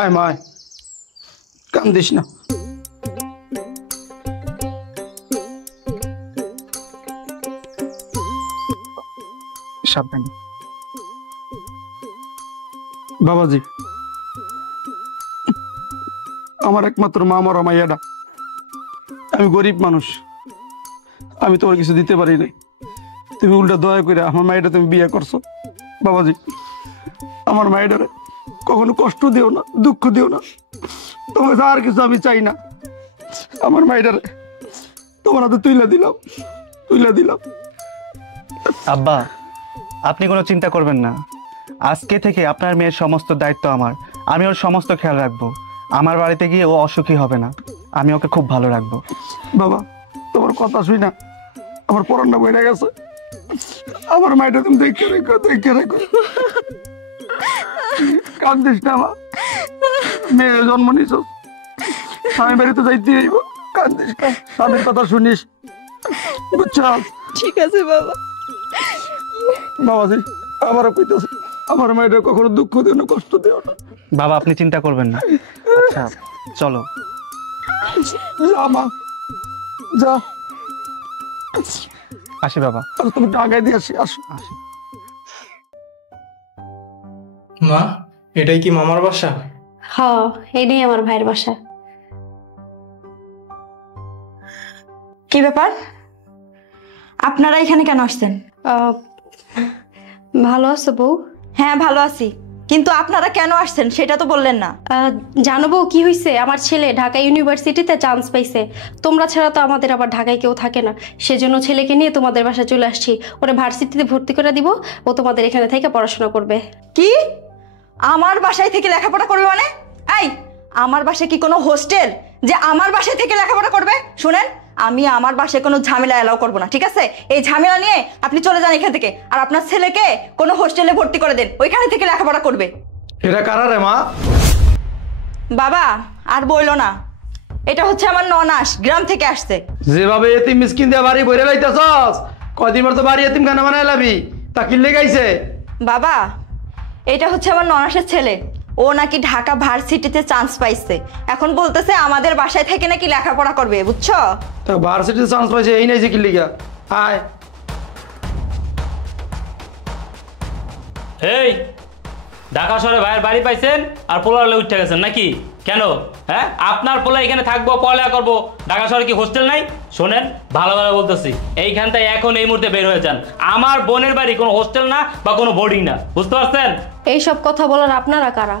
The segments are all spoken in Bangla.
আয় মায়, কান্দিস না। সাবধানে। বাবাজি, আমার একমাত্র মা মরা মাইয়াটা। আমি গরিব মানুষ, আমি তোমার কিছু দিতে পারি নাই। তুমি উল্টা দয়া করে আমার মায়েরা তুমি বিয়ে করছো। বাবাজি, আমার মায়েরারে কখনো কষ্ট দিও না, দুঃখ দিও না। তোমার আর কিছু আমি চাই না। আমার মায়েরারে তোমার হাতে তুইলা দিলাম। আব্বা, আপনি কোনো চিন্তা করবেন না। আজকে থেকে আপনার মেয়ের সমস্ত দায়িত্ব আমার। আমি ওর সমস্ত খেয়াল রাখবো। আমার বাড়িতে গিয়ে ও অসুখী হবে না। আমি ওকে খুব ভালো রাখবো। বাবা, তোমার কথা শুই না আমার পরান্না বইরা গেছে। আমার মায়েরা তুমি দেখে রেখো। কান্দিস না মা, মেয়ে জন্ম নিছ, স্বামী বাড়িতে যাইতে হইব। কান্দিস না, স্বামীর কথা শুনিস, বুঝছ? ঠিক আছে বাবা। বাবাজি, আবারও কইতেছে, আমার মায়েরা কখনো দুঃখ দিও না, কষ্ট দিও না। বাবা, আপনি চিন্তা করবেন না। আচ্ছা চলো। যা মা, যা। আসি বাবা। তুমি টাকায় দিয়ে আসি। মা, এটাই কি মামার বাসা? হ্যাঁ, এটাই আমার ভাইয়ের বাসা। কি ব্যাপার, আপনারা এখানে কেন আসছেন? ভালো আছো বউ? হ্যাঁ ভালো আছি, কিন্তু আপনারা কেন আসছেন সেটা তো বললেন না। জানো বউ কি হয়েছে? আমার ছেলে ঢাকা ইউনিভার্সিটিতে চান্স পাইছে। তোমরা ছাড়া তো আমাদের আবার ঢাকায় কেউ থাকে না, সেজন্য ছেলেকে নিয়ে তোমাদের বাসায় চলে আসছি। ওরা ভার্সিটিতে ভর্তি করে দিব, ও তোমাদের এখানে থেকে পড়াশোনা করবে। কি আমার বাসায় থেকে লেখাপড়া করবে মানে? এই, আমার বাসায় কি কোনো হোস্টেল যে আমার বাসায় থেকে লেখাপড়া করবে? শুনেন, আমি আমার বাসায় কোনো ঝামেলা এলাও করবো না, ঠিক আছে? এই ঝামেলা নিয়ে আপনি চলে যান এখান থেকে, আর আপনার ছেলেকে কোনো হোস্টেলে ভর্তি করে দেন, ওইখানে থেকে লেখাপড়া করবে। এটা কারা রে মা? বাবা আর বইলো না, এটা হচ্ছে আমার ননাস, গ্রাম থেকে আসছে। যেভাবে এতিম মিসকিন দিয়ে বাড়ি বইরে লাইতেছস, কয়দিন পর তো বাড়ি এতিম খানা বানাই লাবি, তা কিনলে গাইছে? বাবা, এটা হচ্ছে আমার ননাসের ছেলে, ও নাকি ঢাকা ভার্সিটিতে চান্স পাইছে, এখন বলতেছে আমাদের বাসায় থেকে নাকি লেখাপড়া করবে, বুঝছো? তা ভার্সিটিতে চান্স পাইছে, এই নাই যে কিনলি গা। আয়। এই ঢাকা শহরে ভাইয়ের বাড়ি পাইছেন আর পোলারে উঠে গেছেন নাকি? কেন? হ্যাঁ, আপনার পোলা এখানে থাকবো, পড়ালেখা করবো। ঢাকা শহরে কি হোস্টেল নাই? শোনেন, ভালো ভালো বলতেছি, এইখানটায় এখন এই মুহূর্তে বের হয়ে যান। আমার বোনের বাড়ি কোনো হোস্টেল না বা কোনো বোর্ডিং না, বুঝতে পারছেন? এইসব কথা বলার আপনারা কারা?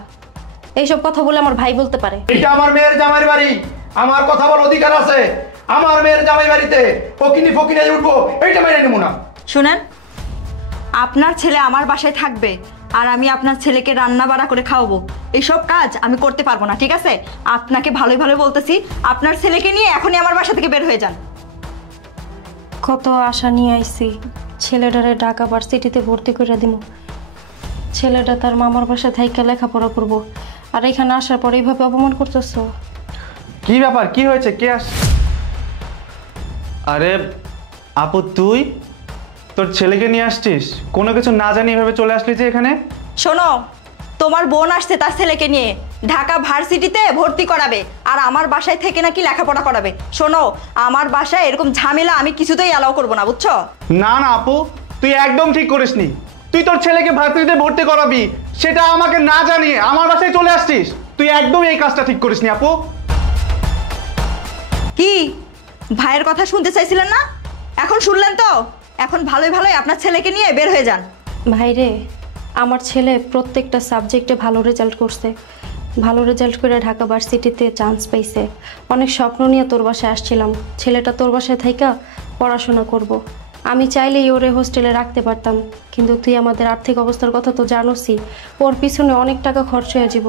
এইসব কথা বলে আমার ভাই বলতে পারে? এটা আমার মেয়ের জামাইয়ের বাড়ি, আমার কথা বলার অধিকার আছে। আমার মেয়ের জামাই বাড়িতে ফকিনি উঠবো, এইটা মেনে নেবো না। শুনেন, আপনার ছেলে আমার বাসায় থাকবে আর আমি আপনার ছেলেকে রান্না বাড়া করে খাওয়াবো, এইসব কাজ আমি করতে পারবো না, ঠিক আছে? আপনাকে ভালোই ভালো বলতেছি, আপনার ছেলেকে নিয়ে এখনই আমার বাসা থেকে বের হয়ে যান। কত আশা নিয়ে আইছি, ছেলেটারে ঢাকা ভার্সিটিতে ভর্তি করে দিব, ছেলেটা তার মামার বাসায় থেকে লেখাপড়া করব, আর এখানে আসার পর এইভাবে অপমান করতেছো। কি ব্যাপার, কি হয়েছে, কে আস? আরে আপু, তুই তোর ছেলেকে নিয়ে আসছিস? কোনো কিছু না জানি এভাবে চলে আসলি যে এখানে? শোনো, তোমার বোন আসছে তার ছেলেকে নিয়ে ঢাকা ভার্সিটিতে ভর্তি করাবে, আর আমার বাসায় থেকে নাকি লেখাপড়া করাবে। শোনো, আমার বাসায় এরকম ঝামেলা আমি কিছুতেই অ্যালাউ করবো না, বুঝছো? না না আপু, তুই একদম ঠিক করিসনি। তুই তোর ছেলেকে ভার্সিটিতে ভর্তি করাবি, সেটা আমাকে না জানিয়ে আমার বাসায় চলে আসছিস। তুই একদম এই কাজটা ঠিক করিসনি আপু। কি ভাইয়ের কথা শুনতে চাইছিলেন না? এখন শুনলেন তো? এখন ভালোই ভালোই আপনার ছেলেকে নিয়ে বের হয়ে যান। ভাইরে, আমার ছেলে প্রত্যেকটা সাবজেক্টে ভালো রেজাল্ট করছে, ভালো রেজাল্ট করে ঢাকা ভার্সিটিতে চান্স পাইছে। অনেক স্বপ্ন নিয়ে তোর বাসায় আসছিলাম, ছেলেটা তোর বাসায় থাইকা পড়াশোনা করব। আমি চাইলেই ওরে হোস্টেলে রাখতে পারতাম, কিন্তু তুই আমাদের আর্থিক অবস্থার কথা তো জানোসই, ওর পিছনে অনেক টাকা খরচ হয়ে যাব।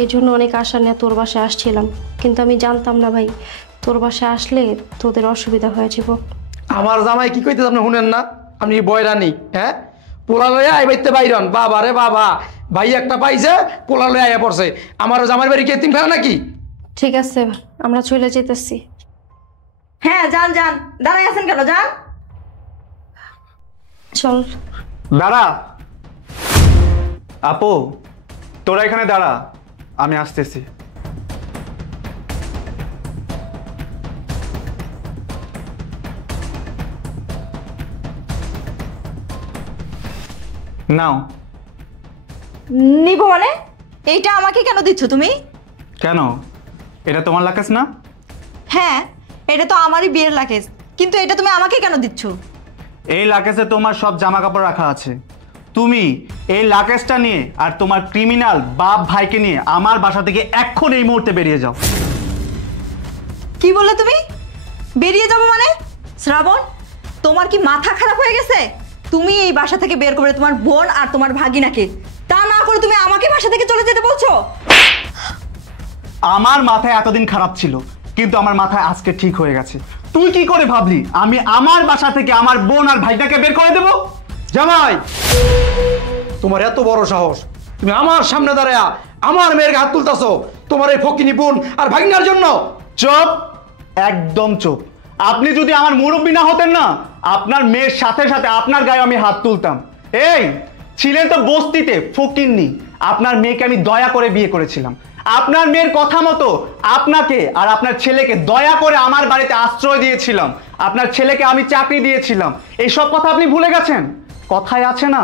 এই জন্য অনেক আশা নিয়ে তোর বাসায় আসছিলাম, কিন্তু আমি জানতাম না ভাই, তোর বাসায় আসলে তোদের অসুবিধা হয়ে যাব। আমার জামাই কি কইতে আপনি শুনেন না? আপনি বয়রানি, হ্যাঁ? পোলা লইয়া আই বাইতে বাইরন, বাবা রে বাবা, ভাই একটা পাইছে, পোলা লইয়া আইয়া পড়ছে। আমার জামাইয়ের বাড়ি কি এতিম খানা নাকি? ঠিক আছে, আমরা চলে যেতেছি। হ্যাঁ যান যান, দাঁড়াই আছেন কেন? যান। চল। দাঁড়া আপু, তোরা এখানে দাঁড়া। আমি আসতেছি। নাও। নিব মানে? এইটা আমাকে কেন দিচ্ছ তুমি? কেন, এটা তোমার লাকেজ না? হ্যাঁ, এটা তো আমারই বিয়ের লাকেজ, কিন্তু এটা তুমি আমাকে কেন দিচ্ছ? এই লাকেজে তোমার সব জামা কাপড় রাখা আছে। তুমি এই লাকেজটা নিয়ে আর তোমার ক্রিমিনাল বাপ ভাইকে নিয়ে আমার বাসা থেকে এখন এই মুহূর্তে বেরিয়ে যাও। কি বললে তুমি? বেরিয়ে যাবো মানে? শ্রাবণ, তোমার কি মাথা খারাপ হয়ে গেছে? তুমি এই বাসা থেকে বের করে তোমার বোন আর তোমার ভাগিনাকে, তা না করে তুমি আমাকে বাসা থেকে চলে যেতে বলছো? আমার মাথায় এতদিন খারাপ ছিল, কিন্তু আমার মাথায় আজকে ঠিক হয়ে গেছে। তুই কি করে ভাবলি আমি আমার বাসা থেকে আমার বোন আর ভাইটাকে বের করে দেব? জামাই, তোমার এত বড় সাহস, তুমি আমার সামনে দাঁড়ায়া আমার মেয়ের হাত তুলতাছো তোমার এই ফকিনি বোন আর ভাগিনার জন্য? চুপ, একদম চুপ। আপনি যদি আমার মুরব্বী না হতেন না, আপনার মেয়ের সাথে সাথে আপনার গায়ে আমি হাত তুলতাম। এই ছিলেন তো বস্তিতে ফকিন্নি, আপনার মেয়েকে আমি দয়া করে বিয়ে করেছিলাম। আপনার মেয়ের কথা মতো আপনাকে আর আপনার ছেলেকে দয়া করে আমার বাড়িতে আশ্রয় দিয়েছিলাম। আপনার ছেলেকে আমি চাকরি দিয়েছিলাম। এই সব কথা আপনি ভুলে গেছেন? কথায় আছে না,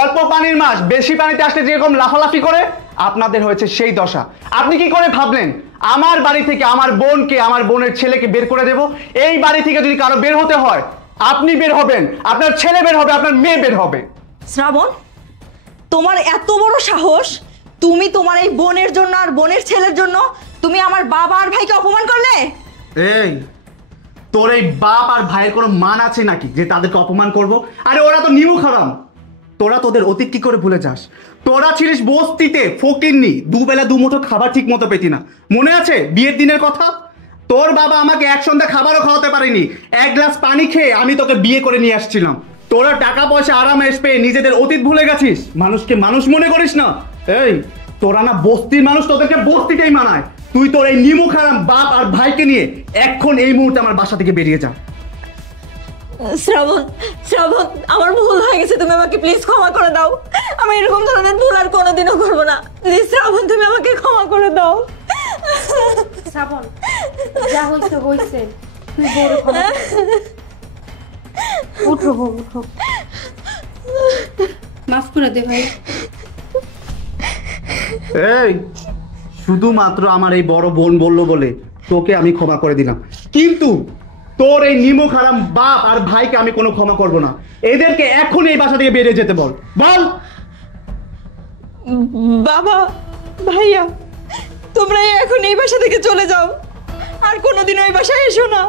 অল্প পানির মাছ বেশি পানিতে আসলে যেরকম লাফালাফি করে, আপনাদের হয়েছে সেই দশা। আপনি কি করে ভাবলেন আমার বাড়ি থেকে আমার বোনকে, আমার বোনের ছেলেকে বের করে দেব? এই বাড়ি থেকে যদি কারো বের হতে হয়, আপনি বের হবেন, আপনার ছেলে বের হবে, আপনার মেয়ে বের হবে। শ্রাবণ, তোমার এত বড় সাহস, তুমি তোমার এই বোনের জন্য আর বোনের ছেলের জন্য তুমি আমার বাবা আর ভাইকে অপমান করলে? এই তোর এই বাপ আর ভাইয়ের কোনো মান আছে নাকি যে তাদেরকে অপমান করব? আরে ওরা তো নিমুখ হারাম। তোরা তোদের অতীত কি করে ভুলে যাস? তোরা ছিলিস বস্তিতে ফকিন্নি, দুবেলা দুমুঠো খাবার ঠিক মতো পেতি না। মনে আছে বিয়ের দিনের কথা? তোর বাবা আমাকে এক সন্ধ্যা খাবারও খাওয়াতে পারেনি, এক গ্লাস পানি খেয়ে আমি তোকে বিয়ে করে নিয়ে আসছিলাম। তোরা টাকা পয়সা আরামে পেয়ে নিজেদের অতীত ভুলে গেছিস, মানুষকে মানুষ মনে করিস না। এই তোরা না বস্তির মানুষ, তোদেরকে বস্তিতেই মানায়। তুই তোর এই নিমুখ হারাম বাপ আর ভাইকে নিয়ে এখন এই মুহূর্তে আমার বাসা থেকে বেরিয়ে যা। শ্রাবণ, শ্রাবণ, আমার ভুল হয়ে গেছে, তুমি আমাকে প্লিজ ক্ষমা করে দাও। আমি এরকম ধরনের ভুল আর কোনোদিনও করবো না। প্লিজ শ্রাবণ, তুমি আমাকে ক্ষমা করে দাও। শ্রাবণ, যা হইছে হইছে, তুই বউরে ক্ষমা করে দে। উঠো বউ, উঠো, মাফ করে দে ভাই। এই শুধুমাত্র আমার এই বড় বোন বললো বলে তোকে আমি ক্ষমা করে দিলাম, কিন্তু তোর এই নিমুখ হারাম বাপ আর ভাইকে আমি কোনো ক্ষমা করব না। এদেরকে এখন এই বাসা থেকে বেরিয়ে যেতে বল। বল। বাবা, ভাইয়া, তোমরা এখন এই বাসা থেকে চলে যাও, আর কোনোদিন ওই বাসায় এসো না।